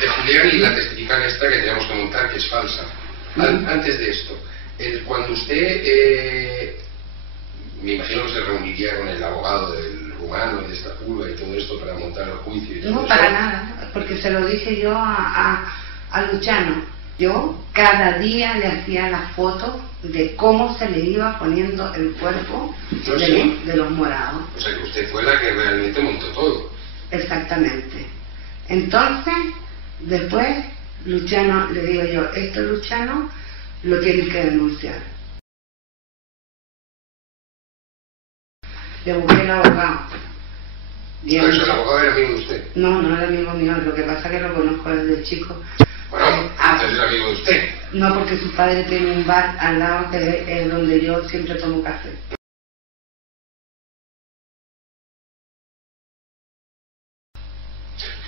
de Julián y la testifical esta que tenemos que montar, que es falsa. Antes de esto, cuando usted, me imagino que se reuniría con el abogado del rumano y de esta curva y todo esto para montar el juicio y todo no, eso. para nada, porque se lo dije yo a Luciano. Yo cada día le hacía la foto de cómo se le iba poniendo el cuerpo de los morados. O sea que usted fue la que realmente montó todo. Exactamente. Entonces, después, Luciano, le digo yo, esto Luciano lo tiene que denunciar. Le busqué el abogado. Por eso el abogado era amigo de usted. No, no era amigo mío, lo que pasa es que lo conozco desde chico. Bueno, entonces era amigo de usted. No, porque su padre tiene un bar al lado que es donde yo siempre tomo café.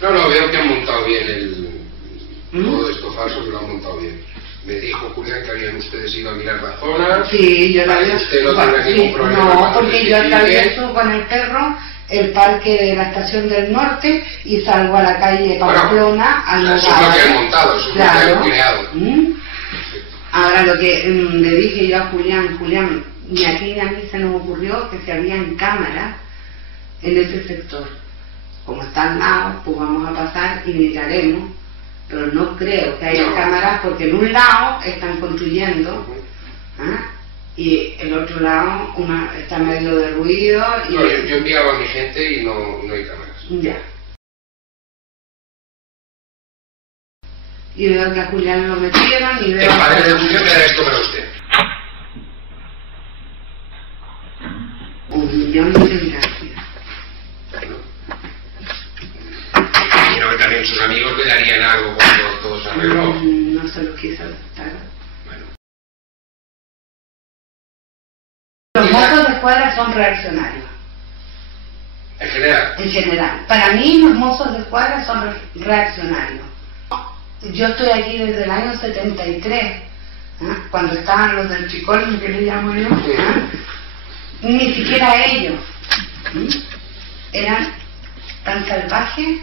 No, veo que han montado bien todo esto falso, que lo han montado bien. Me dijo Julián que habían ustedes ido a mirar la zona. Sí, yo la vi. Usted no tiene ningún problema. No, porque yo atravieso con el perro el parque de la Estación del Norte y salgo a la calle Pamplona al lugar. Eso es lo que han montado, eso es lo que han creado. Ahora lo que le dije yo a Julián, ni aquí ni a mí se nos ocurrió que se habían cámaras en ese sector. Como está al lado, pues vamos a pasar y miraremos, pero no creo que haya cámaras porque en un lado están construyendo y el otro lado está medio derruido. Y no, yo enviaba a mi gente y no hay cámaras. Ya. Y veo que a Julián lo metieron y veo... El padre de Julián me da esto para usted. 1.000.000 de gracias. Imagino que también sus amigos le darían algo cuando todo se arregló. No se lo quiso aceptar. Bueno. Los mozos de escuadra son reaccionarios. ¿En general? En general. Para mí los mozos de escuadra son reaccionarios. Yo estoy aquí desde el año 73, cuando estaban los del Chicón, que le llamo yo, ni siquiera ellos eran tan salvajes.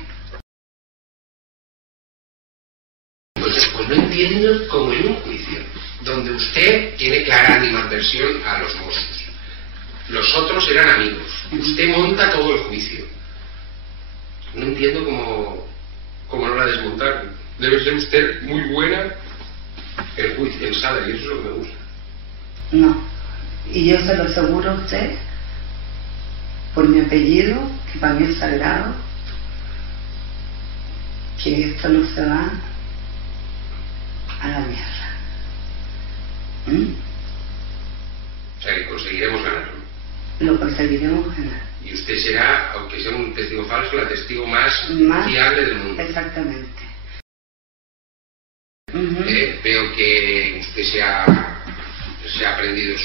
Entonces, pues no entiendo cómo en un juicio donde usted tiene clara animadversión a los mozos, los otros eran amigos, usted monta todo el juicio. No entiendo cómo no la desmontaron. Debe ser usted muy buena en sala, y eso es lo que me gusta. No, y yo se lo aseguro a usted, por mi apellido, que para mí es sagrado, que esto no se va a la mierda. O sea que conseguiremos ganarlo. Lo conseguiremos ganar. Y usted será, aunque sea un testigo falso, la testigo más fiable del mundo. Exactamente. Veo que usted se ha aprendido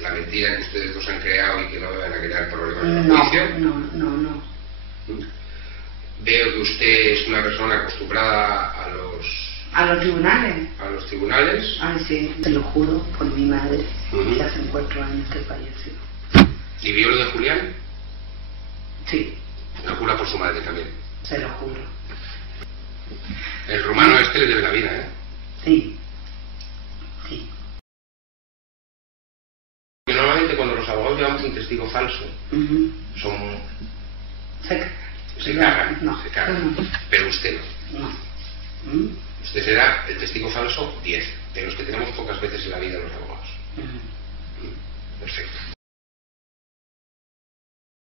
la mentira que ustedes dos han creado y que no van a crear problemas en el juicio. No. Veo que usted es una persona acostumbrada a los tribunales. A los tribunales. Ay, sí, te lo juro por mi madre, que hace 4 años que falleció. ¿Y vio lo de Julián? Sí. Lo jura por su madre también. Se lo juro. El rumano este le debe la vida, ¿eh? Sí. Porque normalmente cuando los abogados llevamos un testigo falso, son... Se cagan. Pero usted no. Usted será el testigo falso 10, de los que tenemos pocas veces en la vida los abogados. Perfecto.